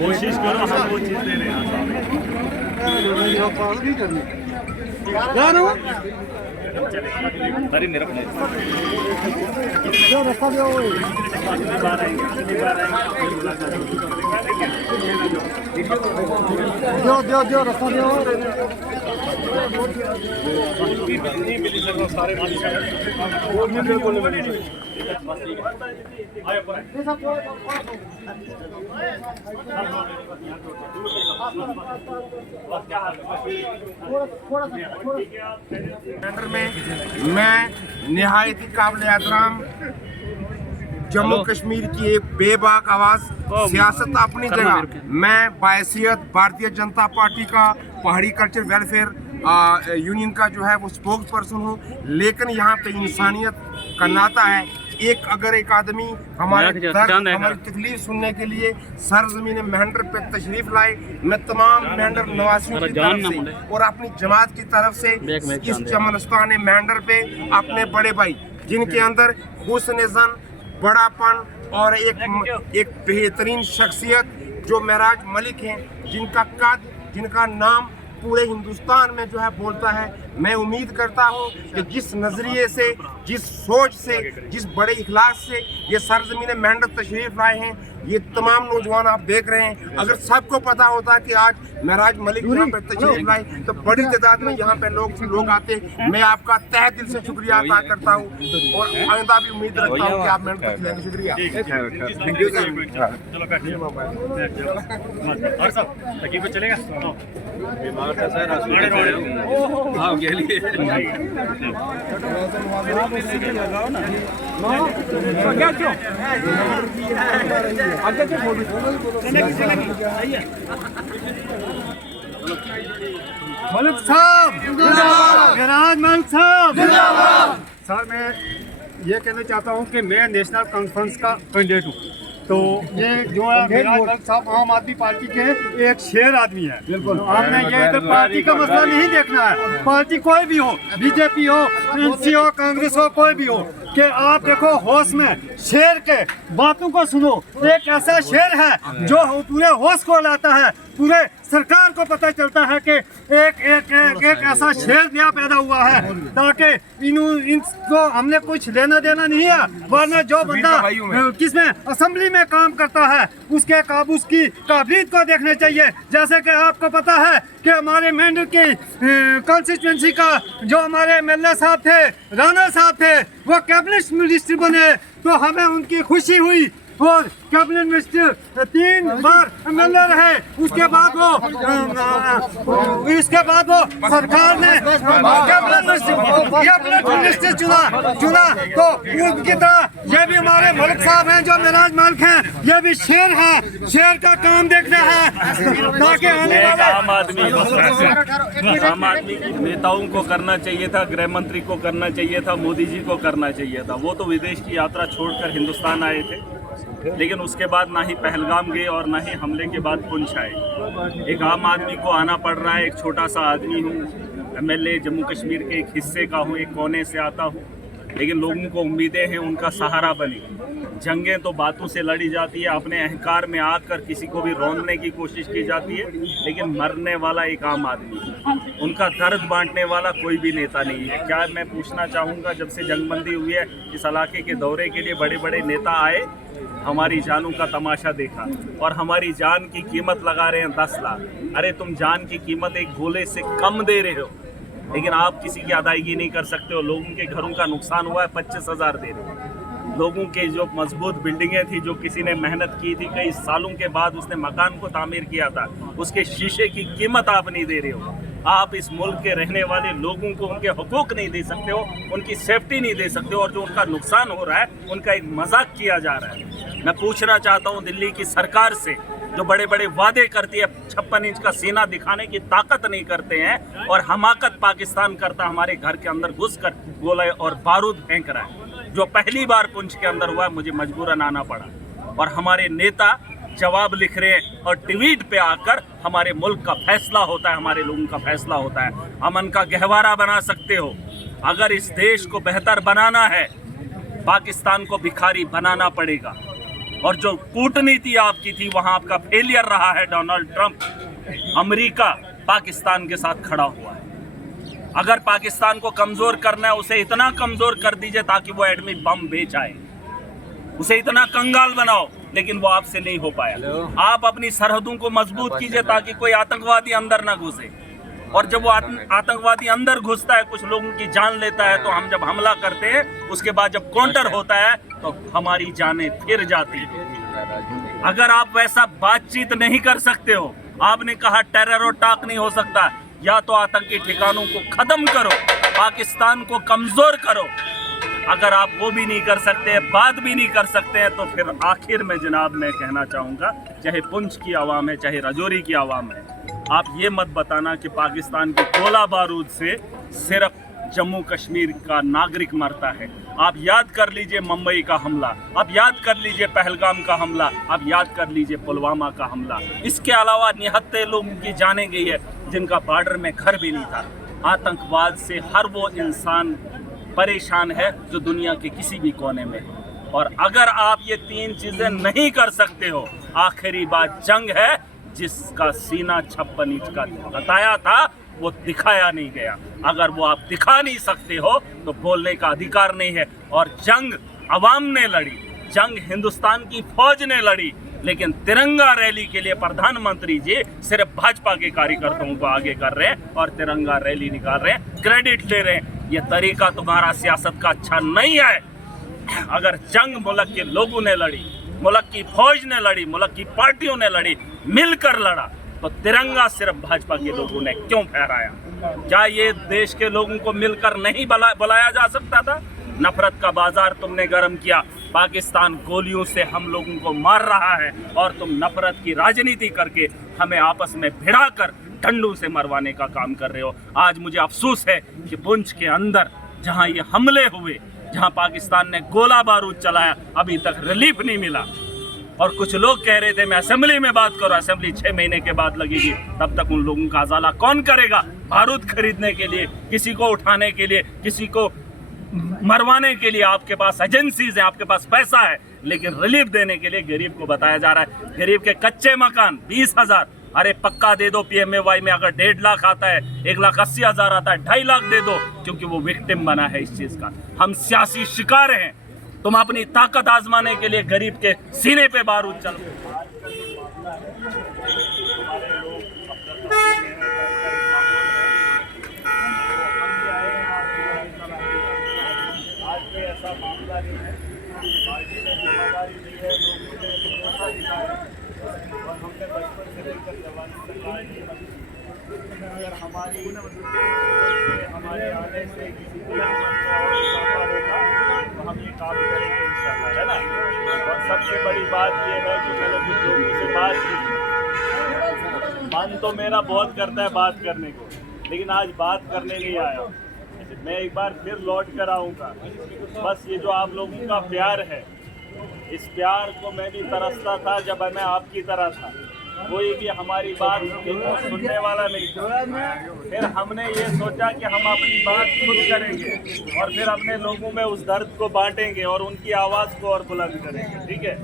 कोशिश करो हम वो चीज दे रहे हैं। मैं निहायत ही काबिल एहतराम जम्मू कश्मीर की एक बेबाक आवाज़, सियासत अपनी जगह। मैं बायसियत भारतीय जनता पार्टी का पहाड़ी कल्चर वेलफेयर यूनियन का जो है वो स्पोक्स पर्सन हूँ, लेकिन यहाँ पे इंसानियत का नाता है। अगर एक आदमी हमारे दर्द, हमारी तकलीफ सुनने के लिए सरजमीन मेहंडर पे तशरीफ लाए, मैं तमाम मेहंडर नवासियों की तरफ से और अपनी जमात की तरफ से इस चमनस्तान मेहंडर पे अपने बड़े भाई जिनके अंदर हुस्न ज़न, बड़ापन और एक बेहतरीन शख्सियत जो महराज मलिक हैं, जिनका कद, जिनका नाम पूरे हिंदुस्तान में जो है बोलता है। मैं उम्मीद करता हूं कि जिस नज़रिए से, जिस सोच से, जिस बड़े इखलास से ये सरजमीन मेहंडर तशरीफ लाए हैं, ये तमाम नौजवान आप देख रहे हैं, अगर सबको पता होता कि आज महराज मलिक यहाँ पर तशरीफ लाए तो बड़ी तादाद में यहाँ पे लोग आते। मैं आपका तहे दिल से शुक्रिया अदा करता हूँ और आइंदा भी उम्मीद रखता हूँ कि आप मेहनत करेंगे। शुक्रिया। चलेगा मलिक साहब महराज मलिक साहब। सर मैं ये कहना चाहता हूँ कि मैं नेशनल कॉन्फ्रेंस का कैंडिडेट हूँ, तो ये जो है महराज मलिक साहब आम आदमी पार्टी के एक शेर आदमी है। बिल्कुल आपने ये इधर पार्टी का मसला नहीं देखना है, पार्टी कोई भी हो, बीजेपी हो, एनसी हो, कांग्रेस हो, कोई भी हो, कि आप देखो होश में शेर के बातों को सुनो। एक ऐसा शेर है जो पूरे होश को लाता है, पूरे सरकार को पता चलता है कि एक ऐसा शेर नया पैदा हुआ है, ताकि इनको हमने कुछ लेना देना नहीं है, वरना जो बंदा किसमें असेंबली में काम करता है उसकी काबिलियत को देखना चाहिए। जैसे कि आपको पता है कि हमारे मेंढर की कॉन्स्टिट्यूंसी का जो हमारे एमएलए साहब थे, राणा साहब थे, वो कैबिनेट मिनिस्टर बने, तो हमें उनकी खुशी हुई और कैबिनेट मिनिस्टर 3 बार एमएलए रहे। उसके बाद वो सरकार ने कैबिनेट मिनिस्टर चुना तो उनकी तरह ये भी हमारे मलिक साहब हैं जो महराज मलिक हैं, ये भी शेर है, शेर का काम देखना है ताकि आने वाले आम आदमी नेताओं को करना चाहिए था, गृह मंत्री को करना चाहिए था, मोदी जी को करना चाहिए था। वो तो विदेश की यात्रा छोड़कर हिंदुस्तान आए थे, लेकिन उसके बाद ना ही पहलगाम गए और ना ही हमले के बाद पुंछ आए। एक आम आदमी को आना पड़ रहा है। एक छोटा सा आदमी हूँ, एमएलए जम्मू कश्मीर के एक हिस्से का हूँ, एक कोने से आता हूँ, लेकिन लोगों को उम्मीदें हैं उनका सहारा बने। जंगें तो बातों से लड़ी जाती है, अपने अहंकार में आकर किसी को भी रोनने की कोशिश की जाती है, लेकिन मरने वाला एक आम आदमी है, उनका दर्द बांटने वाला कोई भी नेता नहीं है। क्या मैं पूछना चाहूँगा, जब से जंगबंदी हुई है इस इलाके के दौरे के लिए बड़े बड़े नेता आए, हमारी जानों का तमाशा देखा और हमारी जान की कीमत लगा रहे हैं 10 लाख। अरे तुम जान की कीमत एक गोले से कम दे रहे हो, लेकिन आप किसी की अदायगी नहीं कर सकते हो। लोगों के घरों का नुकसान हुआ है, 25,000 दे रहे हो। लोगों के जो मजबूत बिल्डिंगें थी, जो किसी ने मेहनत की थी, कई सालों के बाद उसने मकान को तामीर किया था, उसके शीशे की कीमत आप नहीं दे रहे हो। आप इस मुल्क के रहने वाले लोगों को उनके हुकूक नहीं दे सकते हो, उनकी सेफ्टी नहीं दे सकते हो, और जो उनका नुकसान हो रहा है उनका एक मजाक किया जा रहा है। मैं पूछना चाहता हूँ दिल्ली की सरकार से, जो बड़े बड़े वादे करती है, 56 इंच का सीना दिखाने की ताकत नहीं करते हैं, और हमाकत पाकिस्तान करता हमारे घर के अंदर घुसकर गोले और बारूद फेंक रहा है। जो पहली बार पुंछ के अंदर हुआ, मुझे मजबूरन आना पड़ा, और हमारे नेता जवाब लिख रहे हैं और ट्वीट पे आकर हमारे मुल्क का फैसला होता है, हमारे लोगों का फैसला होता है। अमन का गहवारा बना सकते हो, अगर इस देश को बेहतर बनाना है पाकिस्तान को भिखारी बनाना पड़ेगा। और जो कूटनीति आपकी थी वहां आपका फेलियर रहा है। डोनाल्ड ट्रंप, अमेरिका पाकिस्तान के साथ खड़ा हुआ है। अगर पाकिस्तान को कमजोर करना है, उसे इतना कमजोर कर दीजिए ताकि वो एटमी बम बेच आए, उसे इतना कंगाल बनाओ, लेकिन वो आपसे नहीं हो पाया। आप अपनी सरहदों को मजबूत कीजिए ताकि कोई आतंकवादी अंदर ना घुसे, और जब वो आतंकवादी अंदर घुसता है, कुछ लोगों की जान लेता है, तो हम जब हमला करते हैं उसके बाद जब काउंटर होता है तो हमारी जानें फिर जाती है। अगर आप वैसा बातचीत नहीं कर सकते हो, आपने कहा टेरर और टाक नहीं हो सकता, या तो आतंकी ठिकानों को खत्म करो, पाकिस्तान को कमजोर करो। अगर आप वो भी नहीं कर सकते, बात भी नहीं कर सकते हैं, तो फिर आखिर में जनाब मैं कहना चाहूँगा, चाहे पुंछ की आवाम है, चाहे राजौरी की आवाम है, आप ये मत बताना कि पाकिस्तान के गोला बारूद से सिर्फ जम्मू कश्मीर का नागरिक मरता है। आप याद कर लीजिए मुंबई का हमला, आप याद कर लीजिए पहलगाम का हमला, आप याद कर लीजिए पुलवामा का हमला। इसके अलावा निहत्ते लोगों की जाने गई है जिनका बॉर्डर में घर भी नहीं था। आतंकवाद से हर वो इंसान परेशान है जो दुनिया के किसी भी कोने में है। और अगर आप ये तीन चीजें नहीं कर सकते हो, आखिरी बात जंग है, जिसका सीना 56 इंच का बताया था वो दिखाया नहीं गया। अगर वो आप दिखा नहीं सकते हो तो बोलने का अधिकार नहीं है। और जंग अवाम ने लड़ी, जंग हिंदुस्तान की फौज ने लड़ी, लेकिन तिरंगा रैली के लिए प्रधानमंत्री जी सिर्फ भाजपा के कार्यकर्ताओं को आगे कर रहे हैं और तिरंगा रैली निकाल रहे हैं, क्रेडिट ले रहे हैं। ये तरीका तुम्हारा सियासत का अच्छा नहीं है। अगर जंग मुल्क के लोगों ने लड़ी, मुल्क की फौज ने लड़ी, मुल्क की पार्टियों ने लड़ी, मिलकर लड़ा, तो तिरंगा सिर्फ भाजपा के लोगों ने क्यों फहराया? क्या ये देश के लोगों को मिलकर नहीं बुलाया जा सकता था? नफरत का बाजार तुमने गर्म किया। पाकिस्तान गोलियों से हम लोगों को मार रहा है और तुम नफरत की राजनीति करके हमें आपस में भिड़ाकर डंडों से मरवाने का काम कर रहे हो। आज मुझे अफसोस है कि पुंछ के अंदर जहां ये हमले हुए, जहां पाकिस्तान ने गोला बारूद चलाया, अभी तक रिलीफ नहीं मिला। और कुछ लोग कह रहे थे मैं असेंबली में बात करूं, असेंबली 6 महीने के बाद लगेगी, तब तक उन लोगों का अजाला कौन करेगा? बारूद खरीदने के लिए, किसी को उठाने के लिए, किसी को मरवाने के लिए आपके पास एजेंसीज हैं, आपके पास पैसा है, लेकिन रिलीफ देने के लिए गरीब को बताया जा रहा है गरीब के कच्चे मकान 20,000, अरे पक्का दे दो। PMAY में अगर 1.5 लाख आता है, 1,80,000 आता है, 2.5 लाख दे दो, क्योंकि वो विक्टिम बना है इस चीज का। हम सियासी शिकार हैं। तुम अपनी ताकत आजमाने के लिए गरीब के सीने पे बारूद चल ऐसा मामला नहीं है। पार्टी ने जिम्मेदारी ली है, लोगों ने भरोसा दिखाया और हमने बचपन से लेकर जवानी तक अगर हमारे आने से किसी को होगा तो हम ये काम करेंगे इंशाल्लाह, है ना। और सबसे बड़ी बात ये है कि मैंने कुछ लोगों से बात की, मन तो मेरा बहुत करता है बात करने को, लेकिन आज बात करने नहीं आया। मैं एक बार फिर लौट कर आऊँगा। बस ये जो आप लोगों का प्यार है, इस प्यार को मैं भी तरसता था जब मैं आपकी तरह था। कोई भी हमारी बात सुनने वाला नहीं था। फिर हमने ये सोचा कि हम अपनी बात खुद करेंगे और फिर अपने लोगों में उस दर्द को बांटेंगे और उनकी आवाज़ को और बुलंद करेंगे, ठीक है।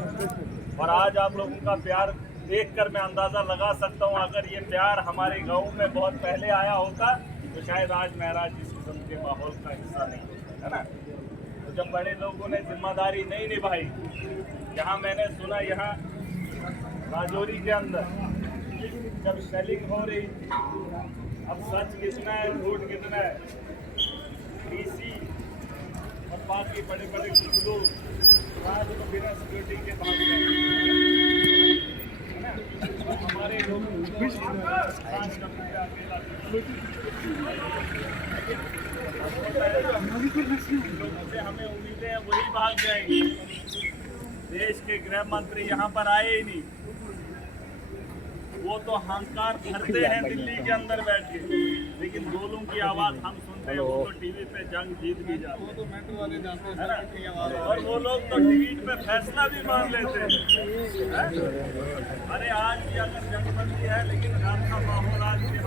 और आज आप लोगों का प्यार देखकर मैं अंदाज़ा लगा सकता हूँ, अगर ये प्यार हमारे गाँव में बहुत पहले आया होता तो शायद आज महराज इस किस्म के माहौल का हिस्सा नहीं होता, है ना। तो जब बड़े लोगों ने जिम्मेदारी नहीं निभाई, यहाँ मैंने सुना यहाँ राजौरी के अंदर जब शेलिंग हो रही थी, अब सच कितना है झूठ कितना है, DC और बाकी बड़े बड़े कुछ लोग आज तो बिना सिक्योरिटी के भाग गए, है ना। हमारे लोग से हमें उम्मीदें हैं वही भाग जाएंगे। देश के गृह मंत्री यहाँ पर आए ही नहीं, वो तो हंकार भरते हैं दिल्ली के अंदर बैठ के, लेकिन गोलों की आवाज हम सुनते हैं। वो तो टीवी पे जंग जीत भी जाते हैं, है ना? और वो लोग तो टीवी पे फैसला भी मान लेते हैं। अरे आज भी अगर जंगबंदी है, लेकिन रात का माहौल आज भी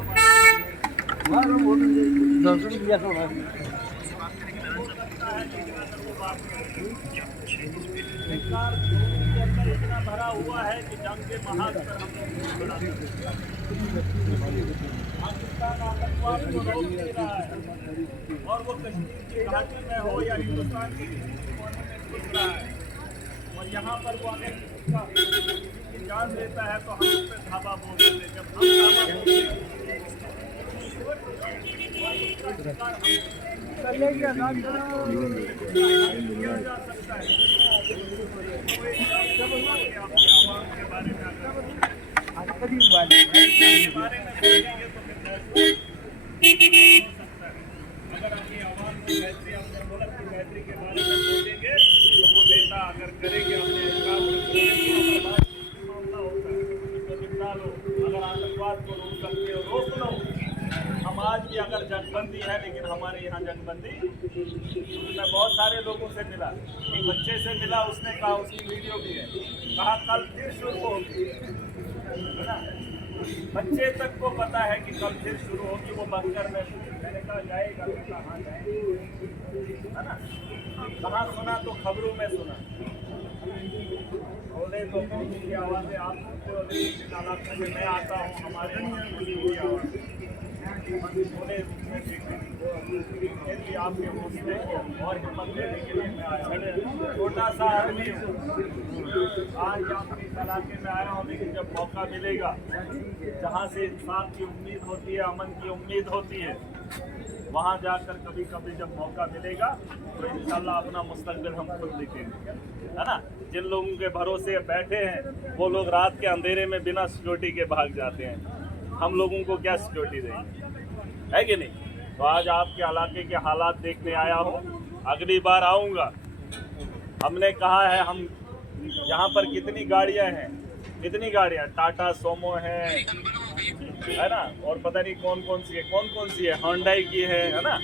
इतना भरा हुआ है कि जंग के महाज पर पाकिस्तान आतंकवाद को रोक नहीं रहा है, और वो कश्मीर की घाटी में हो या हिंदुस्तान के किसी कोने में घुस रहा है, और यहाँ पर वो अगर किसी जान देता है तो हम उस पर धावा बोल देते हैं। जब हम धावा बोलते किया जा सकता है के बारे में अगर अपनी आवाम की बेहतरी, अपने मुल्क की बेहतरी के बारे में सोचेंगे तो वो नेता अगर करेंगे अपने मामला होता है तो निपटा लो। अगर आतंकवाद को रोक सकते हो रोक लो। हम आज भी अगर जंगबंदी है, लेकिन हमारे यहाँ जंगबंदी, मैं बहुत सारे लोगों से मिला, एक बच्चे से मिला, उसने कहा, उसकी वीडियो भी है, कहा कल फिर शुरू होगी, है ना? बच्चे तक को पता है कि कल फिर शुरू होगी, वो बंकर में। मैंने कहा जाएगा, कहाँ जाएगा, है ना? कहाँ सुना तो खबरों में सुना, बोले तो की आवाज़ें आप सुनते हो, लेकिन इलाके में मैं आता हूँ, हमारे बोले आपके हौसले को और हिम्मत देने के लिए मैं आया हूँ। छोटा सा आदमी हूँ, आज अपने इलाके में आया हूँ, लेकिन जब मौका मिलेगा, जहाँ से इंसाफ की उम्मीद होती है, अमन की उम्मीद होती है, वहाँ जाकर कभी कभी जब मौका मिलेगा तो इंशाल्लाह अपना मुस्तकबिल हम खुद लिखेंगे, है ना? जिन लोगों के भरोसे बैठे हैं वो लोग रात के अंधेरे में बिना सिक्योरिटी के भाग जाते हैं, हम लोगों को क्या सिक्योरिटी देंगे, है कि नहीं? तो आज आपके इलाके के हालात देखने आया हूँ, अगली बार आऊँगा। हमने कहा है, हम यहाँ पर कितनी गाड़ियाँ हैं, कितनी गाड़ियाँ, टाटा सोमो है ना, और पता नहीं कौन कौन सी है, होंडाई की है ना,